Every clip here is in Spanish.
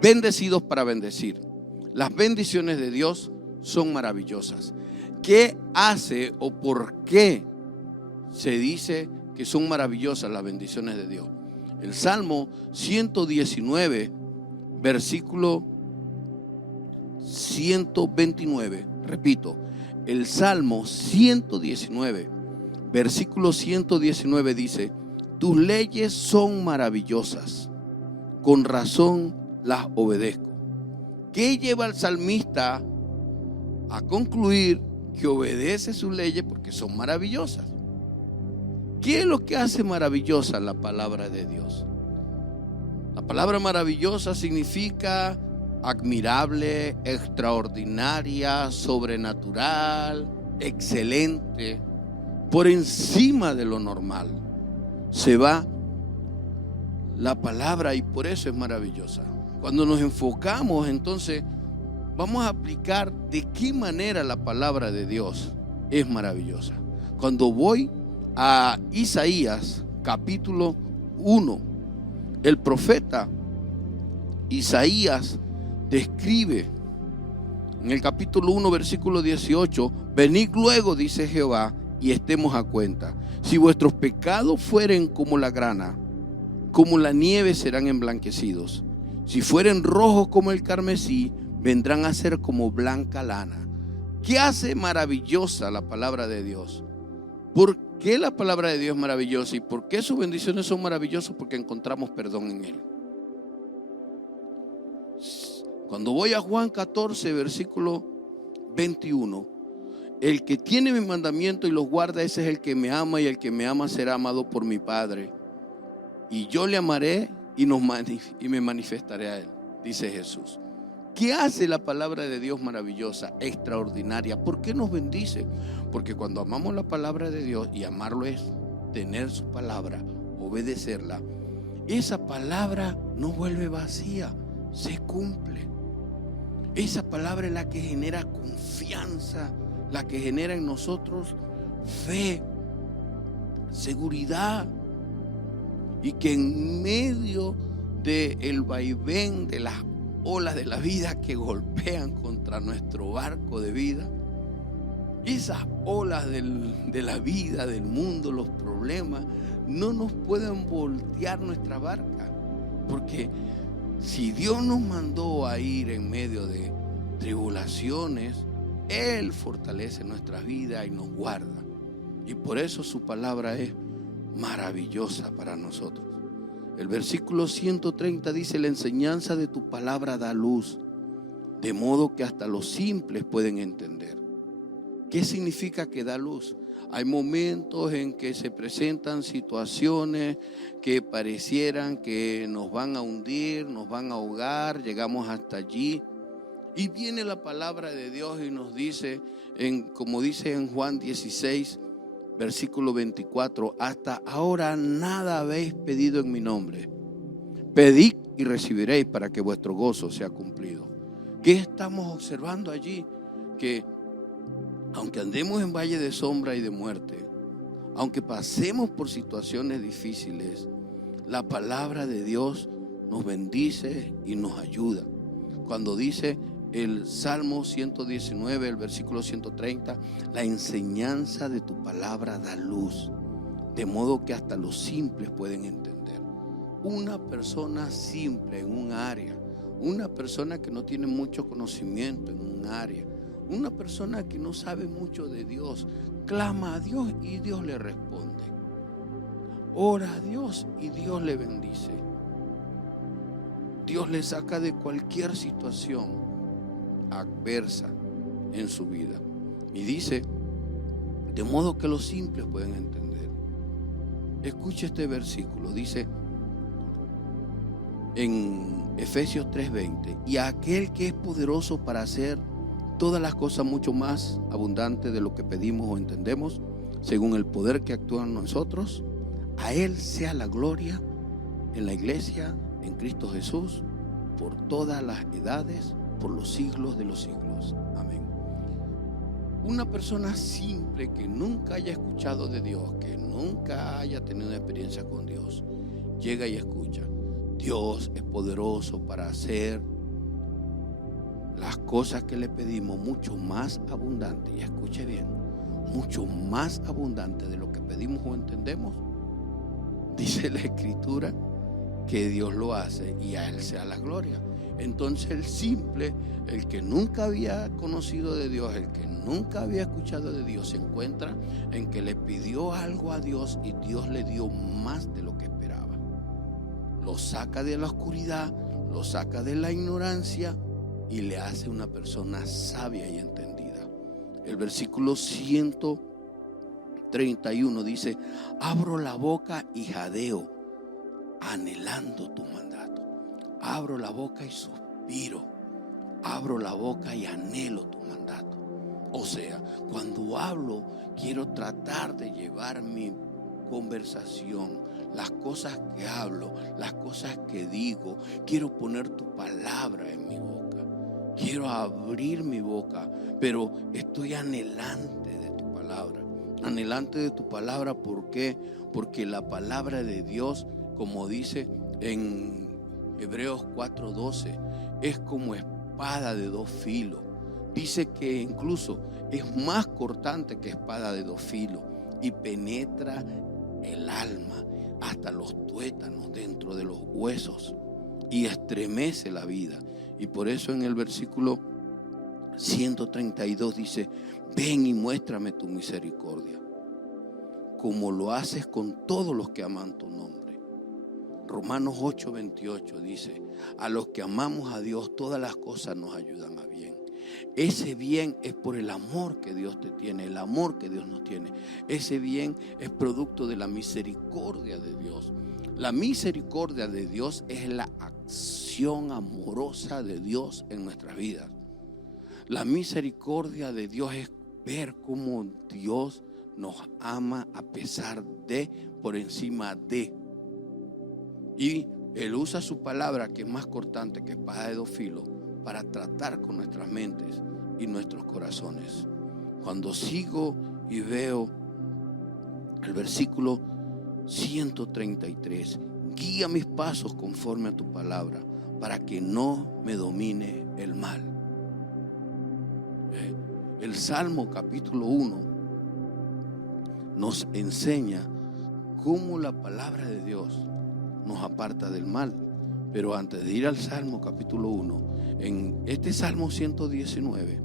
bendecidos para bendecir. Las bendiciones de Dios son maravillosas. ¿Qué hace o por qué se dice que son maravillosas las bendiciones de Dios? El Salmo 119, versículo 129, repito, el Salmo 119, versículo 119 dice: tus leyes son maravillosas, con razón las obedezco. ¿Qué lleva al salmista a concluir que obedece sus leyes? Porque son maravillosas. ¿Qué es lo que hace maravillosa la palabra de Dios? La palabra maravillosa significa admirable, extraordinaria, sobrenatural, excelente, por encima de lo normal. Se va la palabra y por eso es maravillosa. Cuando nos enfocamos, entonces vamos a aplicar de qué manera la palabra de Dios es maravillosa. Cuando voy a Isaías capítulo 1, el profeta Isaías describe en el capítulo 1 versículo 18: venid luego, dice Jehová, y estemos a cuenta. Si vuestros pecados fueren como la grana, como la nieve serán emblanquecidos. Si fueren rojos como el carmesí, vendrán a ser como blanca lana. ¿Qué hace maravillosa la palabra de Dios? ¿Por qué la palabra de Dios es maravillosa? ¿Y por qué sus bendiciones son maravillosas? Porque encontramos perdón en Él. Cuando voy a Juan 14, versículo 21, el que tiene mi mandamiento y los guarda, ese es el que me ama, y el que me ama será amado por mi Padre. Y yo le amaré y me manifestaré a Él, dice Jesús. ¿Qué hace la palabra de Dios maravillosa, extraordinaria? ¿Por qué nos bendice? Porque cuando amamos la palabra de Dios, y amarlo es tener su palabra, obedecerla, esa palabra no vuelve vacía, se cumple. Esa palabra es la que genera confianza, la que genera en nosotros fe, seguridad, y que en medio del vaivén de las olas de la vida que golpean contra nuestro barco de vida, esas olas de la vida, del mundo, los problemas, no nos pueden voltear nuestra barca. Porque si Dios nos mandó a ir en medio de tribulaciones, Él fortalece nuestra vida y nos guarda. Y por eso su palabra es maravillosa para nosotros. El versículo 130 dice: la enseñanza de tu palabra da luz, de modo que hasta los simples pueden entender. ¿Qué significa que da luz? Hay momentos en que se presentan situaciones que parecieran que nos van a hundir, nos van a ahogar, llegamos hasta allí. Y viene la palabra de Dios y nos dice, como dice en Juan 16, versículo 24: hasta ahora nada habéis pedido en mi nombre. Pedid y recibiréis, para que vuestro gozo sea cumplido. ¿Qué estamos observando allí? Que aunque andemos en valle de sombra y de muerte, aunque pasemos por situaciones difíciles, la palabra de Dios nos bendice y nos ayuda. Cuando dice el Salmo 119, el versículo 130, la enseñanza de tu palabra da luz, de modo que hasta los simples pueden entender. Una persona simple en un área, una persona que no tiene mucho conocimiento en un área, una persona que no sabe mucho de Dios, clama a Dios y Dios le responde. Ora a Dios y Dios le bendice. Dios le saca de cualquier situación adversa en su vida. Y dice, de modo que los simples pueden entender. Escuche este versículo, dice en Efesios 3:20: y a aquel que es poderoso para hacer todas las cosas mucho más abundantes de lo que pedimos o entendemos, según el poder que actúa en nosotros, a Él sea la gloria en la iglesia, en Cristo Jesús, por todas las edades, por los siglos de los siglos. Amén. Una persona simple que nunca haya escuchado de Dios, que nunca haya tenido una experiencia con Dios, llega y escucha: Dios es poderoso para hacer las cosas que le pedimos mucho más abundante. Y escuche bien, mucho más abundante de lo que pedimos o entendemos. Dice la Escritura que Dios lo hace y a Él sea la gloria. Entonces el simple, el que nunca había conocido de Dios, el que nunca había escuchado de Dios, se encuentra en que le pidió algo a Dios y Dios le dio más de lo que esperaba. Lo saca de la oscuridad, lo saca de la ignorancia y le hace una persona sabia y entendida. El versículo 131 dice: abro la boca y jadeo, anhelando tu mandato. Abro la boca y suspiro. Abro la boca y anhelo tu mandato. O sea, cuando hablo, quiero tratar de llevar mi conversación, las cosas que hablo, las cosas que digo, quiero poner tu palabra en mi boca. Quiero abrir mi boca, pero estoy anhelante de tu palabra. Anhelante de tu palabra, ¿por qué? Porque la palabra de Dios, como dice en Hebreos 4:12, es como espada de dos filos. Dice que incluso es más cortante que espada de dos filos y penetra el alma hasta los tuétanos, dentro de los huesos, y estremece la vida. Y por eso en el versículo 132 dice: ven y muéstrame tu misericordia, como lo haces con todos los que aman tu nombre. Romanos 8:28 dice: a los que amamos a Dios, todas las cosas nos ayudan a bien. Ese bien es por el amor que Dios te tiene, el amor que Dios nos tiene. Ese bien es producto de la misericordia de Dios. La misericordia de Dios es la acción amorosa de Dios en nuestras vidas. La misericordia de Dios es ver cómo Dios nos ama a pesar de, por encima de. Y Él usa su palabra, que es más cortante que espada de dos filos, para tratar con nuestras mentes y nuestros corazones. Cuando sigo y veo el versículo 133, guía mis pasos conforme a tu palabra, para que no me domine el mal. El Salmo capítulo 1 nos enseña cómo la palabra de Dios nos aparta del mal. Pero antes de ir al Salmo capítulo 1, en este Salmo 119,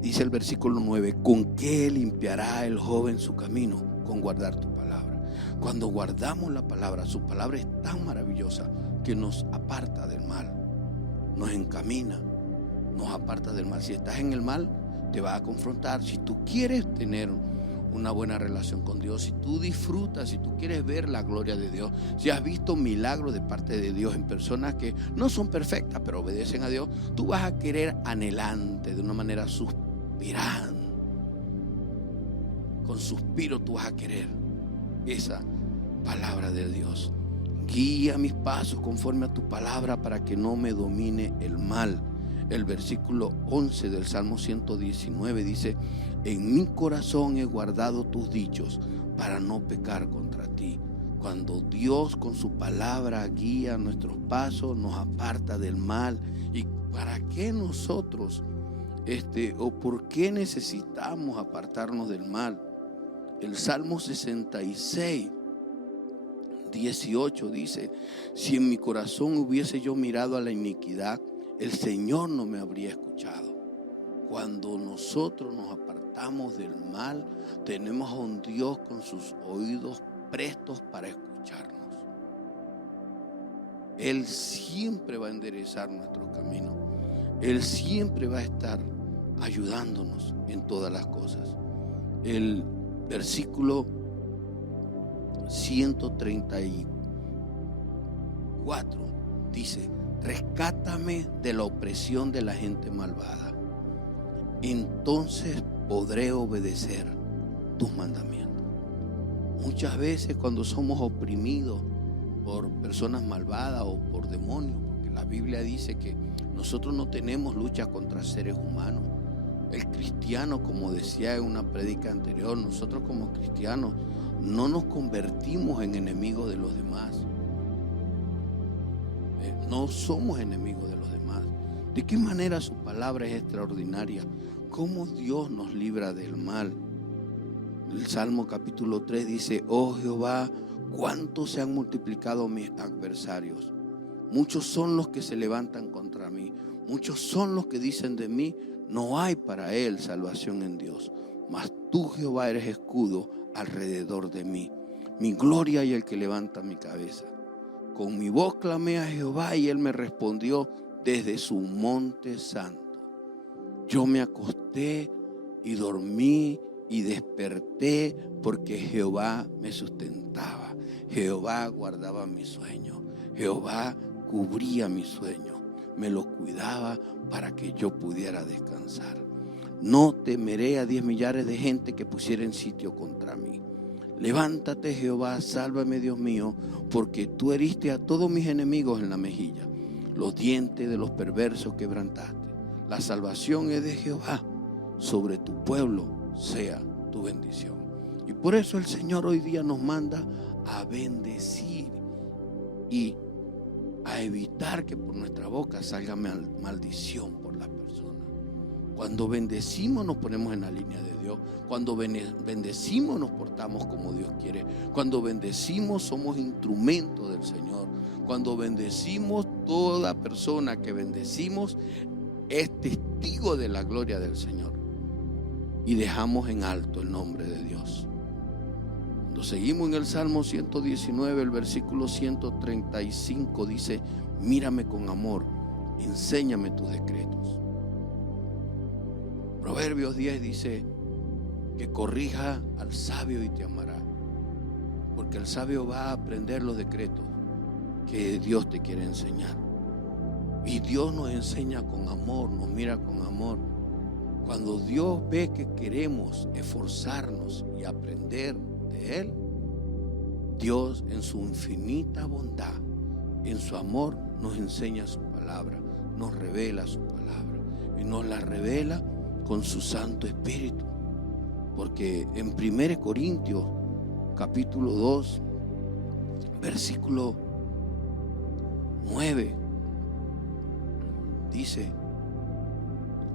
dice el versículo 9: ¿con qué limpiará el joven su camino? Con guardar tu palabra. Cuando guardamos la palabra, su palabra es tan maravillosa que nos aparta del mal, nos encamina, nos aparta del mal. Si estás en el mal, te va a confrontar. Si tú quieres tener una buena relación con Dios, si tú disfrutas, si tú quieres ver la gloria de Dios, si has visto milagros de parte de Dios en personas que no son perfectas pero obedecen a Dios, tú vas a querer anhelante, de una manera suspirando. Con suspiro tú vas a querer esa palabra de Dios. Guía mis pasos conforme a tu palabra, para que no me domine el mal. El versículo 11 del Salmo 119 dice: en mi corazón he guardado tus dichos para no pecar contra ti. Cuando Dios con su palabra guía nuestros pasos, nos aparta del mal. ¿Y para qué nosotros, o por qué necesitamos apartarnos del mal? El Salmo 66:18 dice: si en mi corazón hubiese yo mirado a la iniquidad, el Señor no me habría escuchado. Cuando nosotros nos apartamos del mal, tenemos a un Dios con sus oídos prestos para escucharnos. Él siempre va a enderezar nuestro camino. Él siempre va a estar ayudándonos en todas las cosas. El versículo 134 dice: rescátame de la opresión de la gente malvada, entonces podré obedecer tus mandamientos. Muchas veces cuando somos oprimidos por personas malvadas o por demonios, porque la Biblia dice que nosotros no tenemos lucha contra seres humanos. El cristiano, como decía en una prédica anterior, nosotros como cristianos no nos convertimos en enemigos de los demás. No somos enemigos de los demás. ¿De qué manera su palabra es extraordinaria? ¿Cómo Dios nos libra del mal? El Salmo capítulo 3 dice: oh Jehová, cuánto se han multiplicado mis adversarios. Muchos son los que se levantan contra mí. Muchos son los que dicen de mí: no hay para él salvación en Dios. Mas tú, Jehová, eres escudo alrededor de mí, mi gloria y el que levanta mi cabeza. Con mi voz clamé a Jehová y él me respondió desde su monte santo. Yo me acosté y dormí y desperté porque Jehová me sustentaba. Jehová guardaba mi sueño. Jehová cubría mi sueño. Me lo cuidaba para que yo pudiera descansar. No temeré a 10 millares de gente que pusieran sitio contra mí. Levántate, Jehová, sálvame, Dios mío, porque tú heriste a todos mis enemigos en la mejilla. Los dientes de los perversos quebrantaste. La salvación es de Jehová. Sobre tu pueblo sea tu bendición. Y por eso el Señor hoy día nos manda a bendecir y a evitar que por nuestra boca salga maldición por las personas. Cuando bendecimos nos ponemos en la línea de Dios. Cuando bendecimos nos portamos como Dios quiere. Cuando bendecimos somos instrumentos del Señor. Cuando bendecimos, toda persona que bendecimos es testigo de la gloria del Señor. Y dejamos en alto el nombre de Dios. Cuando seguimos en el Salmo 119, el versículo 135 dice: mírame con amor, enséñame tus decretos. Proverbios 10 dice que corrija al sabio y te amará, porque el sabio va a aprender los decretos que Dios te quiere enseñar. Y Dios nos enseña con amor, nos mira con amor. Cuando Dios ve que queremos esforzarnos y aprender de Él, Dios en su infinita bondad, en su amor, nos enseña su palabra, nos revela su palabra y nos la revela con su Santo Espíritu. Porque en 1 Corintios capítulo 2 versículo 9 dice: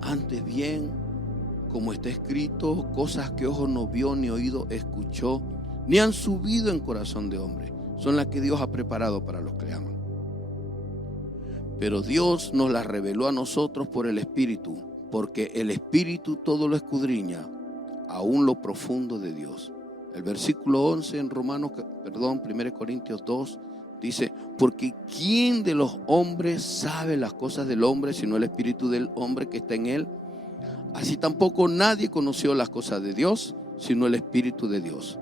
antes bien, como está escrito, cosas que ojo no vio ni oído escuchó, ni han subido en corazón de hombre, son las que Dios ha preparado para los que le aman. Pero Dios nos las reveló a nosotros por el Espíritu, porque el Espíritu todo lo escudriña, aún lo profundo de Dios. El versículo 11 en 1 Corintios 2 dice: porque ¿quién de los hombres sabe las cosas del hombre sino el espíritu del hombre que está en él? Así tampoco nadie conoció las cosas de Dios sino el Espíritu de Dios.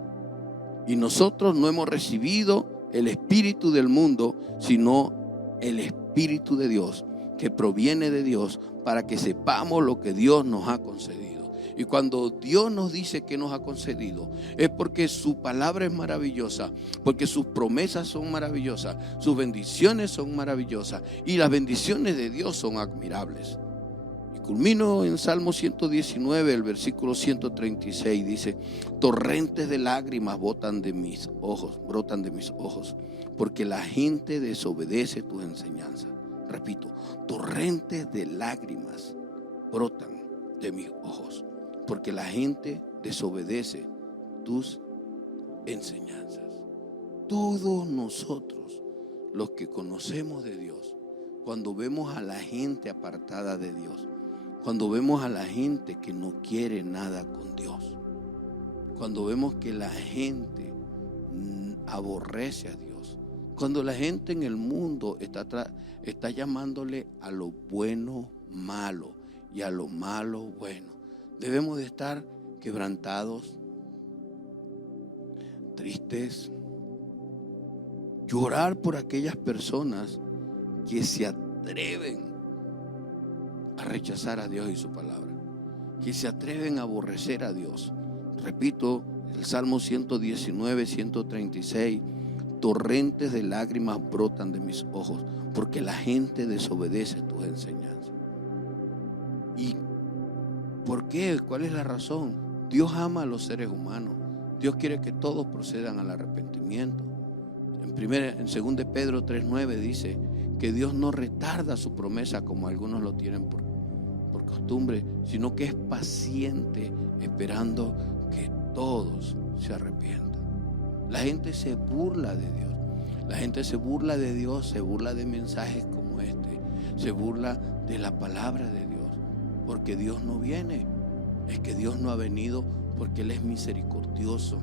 Y nosotros no hemos recibido el espíritu del mundo, sino el Espíritu de Dios, que proviene de Dios, para que sepamos lo que Dios nos ha concedido. Y cuando Dios nos dice que nos ha concedido, es porque su palabra es maravillosa, porque sus promesas son maravillosas, sus bendiciones son maravillosas y las bendiciones de Dios son admirables. Y culmino en Salmo 119, el versículo 136, dice: torrentes de lágrimas brotan de mis ojos, porque la gente desobedece tus enseñanzas. Repito, torrentes de lágrimas brotan de mis ojos, porque la gente desobedece tus enseñanzas. Todos nosotros, los que conocemos de Dios, cuando vemos a la gente apartada de Dios, cuando vemos a la gente que no quiere nada con Dios, cuando vemos que la gente aborrece a Dios, cuando la gente en el mundo está llamándole a lo bueno malo y a lo malo bueno, debemos de estar quebrantados, tristes, llorar por aquellas personas que se atreven a rechazar a Dios y su palabra, que se atreven a aborrecer a Dios. Repito, el Salmo 119, 136, torrentes de lágrimas brotan de mis ojos, porque la gente desobedece tus enseñanzas. ¿Y por qué? ¿Cuál es la razón? Dios ama a los seres humanos. Dios quiere que todos procedan al arrepentimiento. En 2 Pedro 3:9 dice que Dios no retarda su promesa como algunos lo tienen por costumbre, sino que es paciente esperando que todos se arrepientan. La gente se burla de Dios. La gente se burla de Dios, se burla de mensajes como este, se burla de la palabra de Dios, porque Dios no viene. Es que Dios no ha venido porque Él es misericordioso,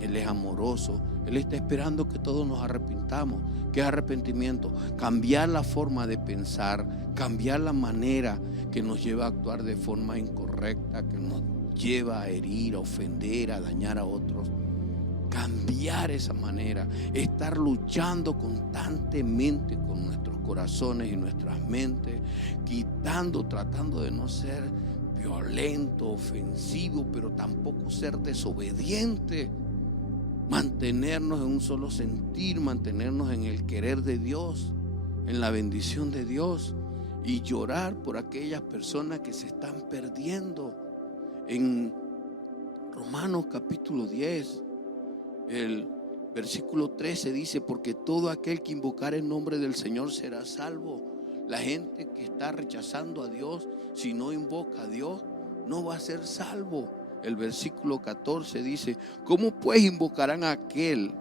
Él es amoroso. Él está esperando que todos nos arrepintamos. ¿Qué es arrepentimiento? Cambiar la forma de pensar, cambiar la manera que nos lleva a actuar de forma incorrecta, que nos lleva a herir, a ofender, a dañar a otros. Cambiar esa manera, estar luchando constantemente con nuestros corazones y nuestras mentes, tratando de no ser violento, ofensivo, pero tampoco ser desobediente. Mantenernos en un solo sentir, mantenernos en el querer de Dios, en la bendición de Dios, y llorar por aquellas personas que se están perdiendo. En Romanos capítulo 10, el versículo 13 dice: porque todo aquel que invocar el nombre del Señor será salvo. La gente que está rechazando a Dios, si no invoca a Dios, no va a ser salvo. El versículo 14 dice: ¿cómo pues invocarán a aquel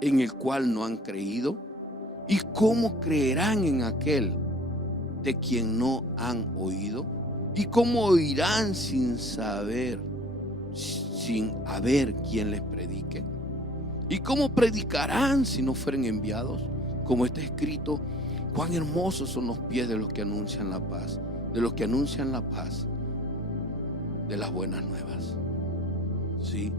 en el cual no han creído? ¿Y cómo creerán en aquel de quien no han oído? ¿Y cómo oirán sin haber quien les predique? ¿Y cómo predicarán si no fueren enviados? Como está escrito: cuán hermosos son los pies de los que anuncian la paz, de las buenas nuevas. Sí.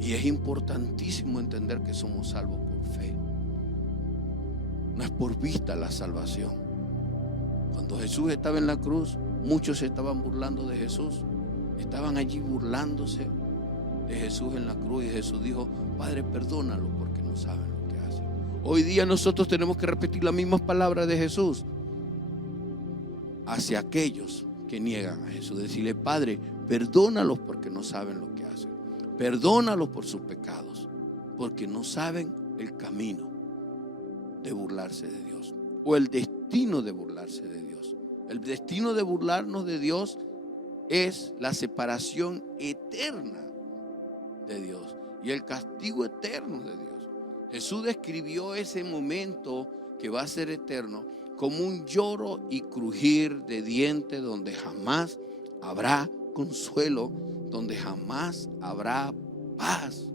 Y es importantísimo entender que somos salvos por fe. No es por vista la salvación. Cuando Jesús estaba en la cruz, muchos se estaban burlando de Jesús. Estaban allí burlándose de Jesús en la cruz, y Jesús dijo: Padre, perdónalo porque no saben lo que hacen. Hoy día nosotros tenemos que repetir las mismas palabras de Jesús hacia aquellos que niegan a Jesús. Decirle: Padre, perdónalos porque no saben lo que hacen. Perdónalos por sus pecados, porque no saben el camino de burlarse de Dios, o el destino de burlarse de Dios. El destino de burlarnos de Dios es la separación eterna de Dios y el castigo eterno de Dios. Jesús describió ese momento que va a ser eterno como un lloro y crujir de dientes, donde jamás habrá consuelo, donde jamás habrá paz,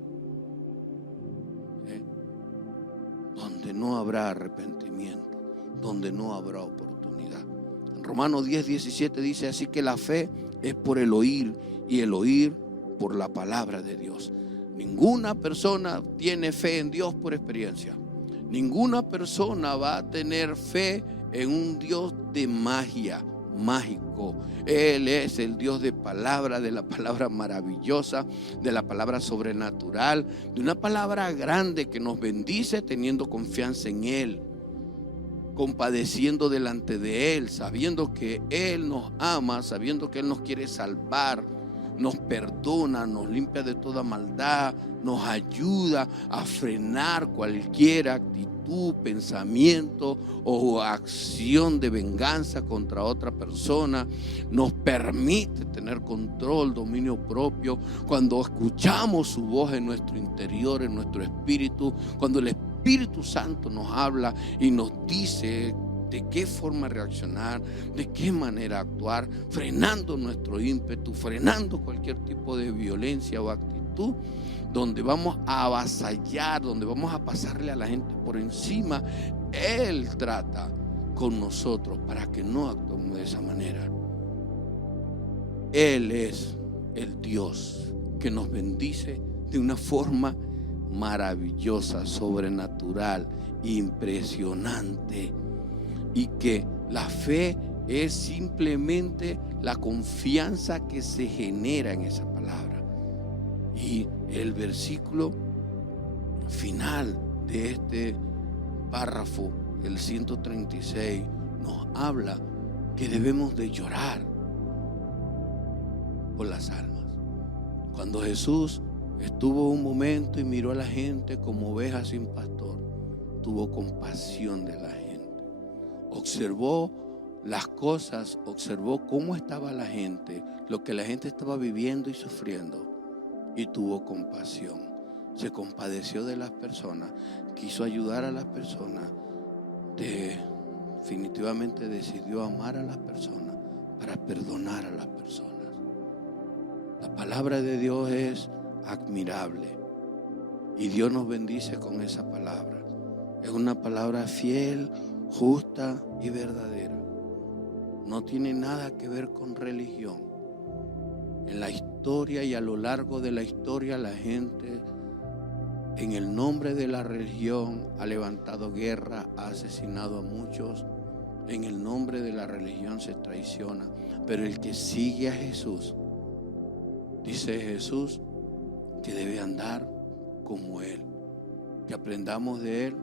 donde no habrá arrepentimiento, donde no habrá oportunidad. En Romanos 10:17 dice: así que la fe es por el oír, y el oír por la palabra de Dios. Ninguna persona tiene fe en Dios por experiencia. Ninguna persona va a tener fe en un Dios de magia, mágico. Él es el Dios de palabra, de la palabra maravillosa, de la palabra sobrenatural, de una palabra grande que nos bendice teniendo confianza en Él, compadeciendo delante de Él, sabiendo que Él nos ama, sabiendo que Él nos quiere salvar, nos perdona, nos limpia de toda maldad, nos ayuda a frenar cualquier actitud, pensamiento o acción de venganza contra otra persona. Nos permite tener control, dominio propio, cuando escuchamos su voz en nuestro interior, en nuestro espíritu, cuando el Espíritu Santo nos habla y nos dice de qué forma reaccionar, de qué manera actuar, frenando nuestro ímpetu, frenando cualquier tipo de violencia o actitud, donde vamos a avasallar, donde vamos a pasarle a la gente por encima. Él trata con nosotros para que no actuemos de esa manera. Él es el Dios que nos bendice de una forma maravillosa, sobrenatural, impresionante. Y que la fe es simplemente la confianza que se genera en esa palabra. Y el versículo final de este párrafo, el 136, nos habla que debemos de llorar por las almas. Cuando Jesús estuvo un momento y miró a la gente como ovejas sin pastor, tuvo compasión de la gente. observó las cosas, observó cómo estaba la gente, lo que la gente estaba viviendo y sufriendo, y tuvo compasión. Se compadeció de las personas, quiso ayudar a las personas, definitivamente decidió amar a las personas para perdonar a las personas. La palabra de Dios es admirable y Dios nos bendice con esa palabra. Es una palabra fiel, justa y verdadera. No tiene nada que ver con religión. En la historia y a lo largo de la historia, la gente en el nombre de la religión ha levantado guerra, ha asesinado a muchos. En el nombre de la religión se traiciona. Pero el que sigue a Jesús, dice Jesús, que debe andar como Él. Que aprendamos de Él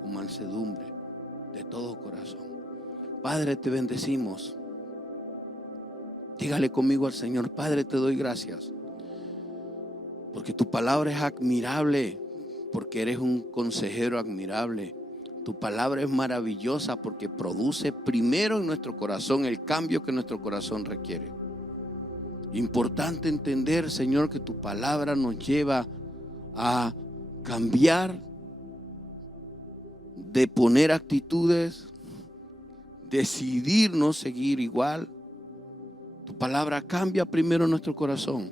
con mansedumbre, de todo corazón. Padre, te bendecimos. Dígale conmigo al Señor: Padre, te doy gracias, porque tu palabra es admirable, porque eres un consejero admirable. Tu palabra es maravillosa porque produce primero en nuestro corazón el cambio que nuestro corazón requiere. Importante entender, Señor, que tu palabra nos lleva a cambiar, de poner actitudes, decidir no seguir igual. Tu palabra cambia primero nuestro corazón.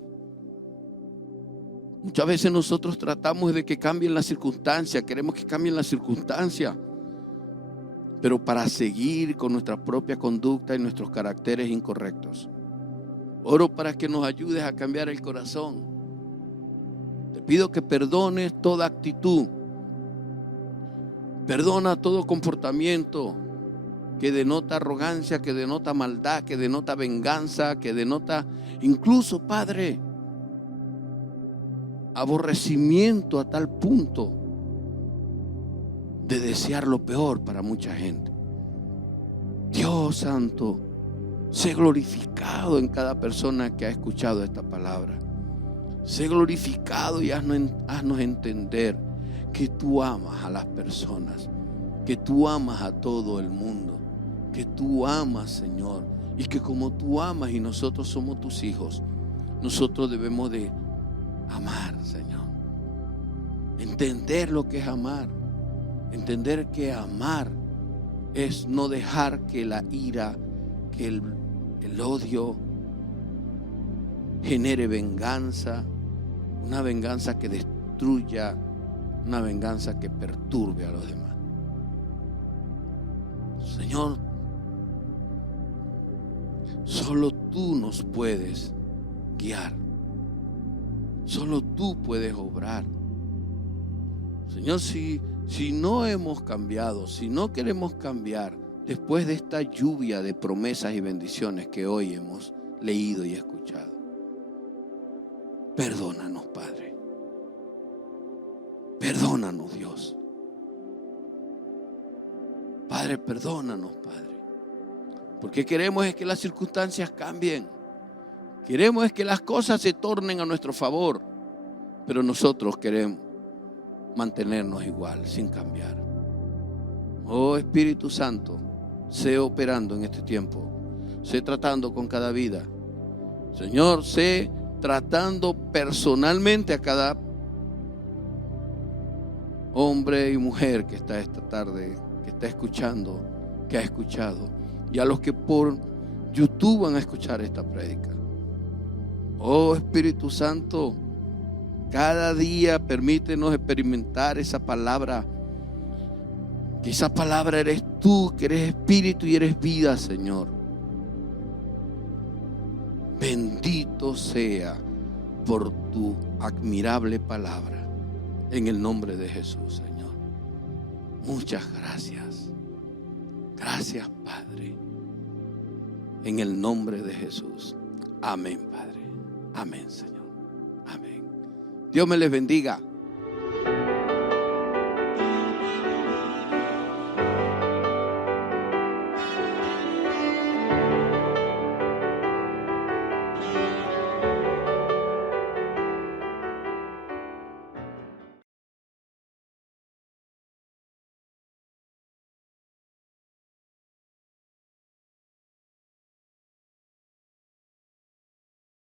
Muchas veces nosotros tratamos de que cambien las circunstancias, queremos que cambien las circunstancias, pero para seguir con nuestra propia conducta y nuestros caracteres incorrectos. Oro para que nos ayudes a cambiar el corazón. Te pido que perdones toda actitud, perdona todo comportamiento que denota arrogancia, que denota maldad, que denota venganza, que denota incluso, Padre, aborrecimiento a tal punto de desear lo peor para mucha gente. Dios santo, sé glorificado en cada persona que ha escuchado esta palabra. Sé glorificado y haznos entender que tú amas a las personas, que tú amas a todo el mundo, que tú amas, Señor, y que como tú amas y nosotros somos tus hijos, nosotros debemos de amar, Señor. Entender lo que es amar. Entender que amar es no dejar que la ira, que el odio genere venganza, una venganza que destruya, una venganza que perturbe a los demás. Señor, solo tú nos puedes guiar. Solo tú puedes obrar. Señor, si no hemos cambiado, si no queremos cambiar, después de esta lluvia de promesas y bendiciones que hoy hemos leído y escuchado, perdónanos, Padre. Perdónanos, Dios. Padre, perdónanos, Padre. Porque queremos es que las circunstancias cambien. Queremos es que las cosas se tornen a nuestro favor, pero nosotros queremos mantenernos igual, sin cambiar. Oh Espíritu Santo, sé operando en este tiempo, sé tratando con cada vida. Señor, sé tratando personalmente a cada hombre y mujer que está esta tarde, que está escuchando, que ha escuchado, y a los que por YouTube van a escuchar esta prédica. Oh Espíritu Santo, cada día permítenos experimentar esa palabra, que esa palabra eres tú, que eres espíritu y eres vida, Señor. Bendito sea por tu admirable palabra, en el nombre de Jesús, Señor. Muchas gracias. Gracias, Padre, en el nombre de Jesús. Amén, Padre. Amén, Señor. Amén. Dios me les bendiga.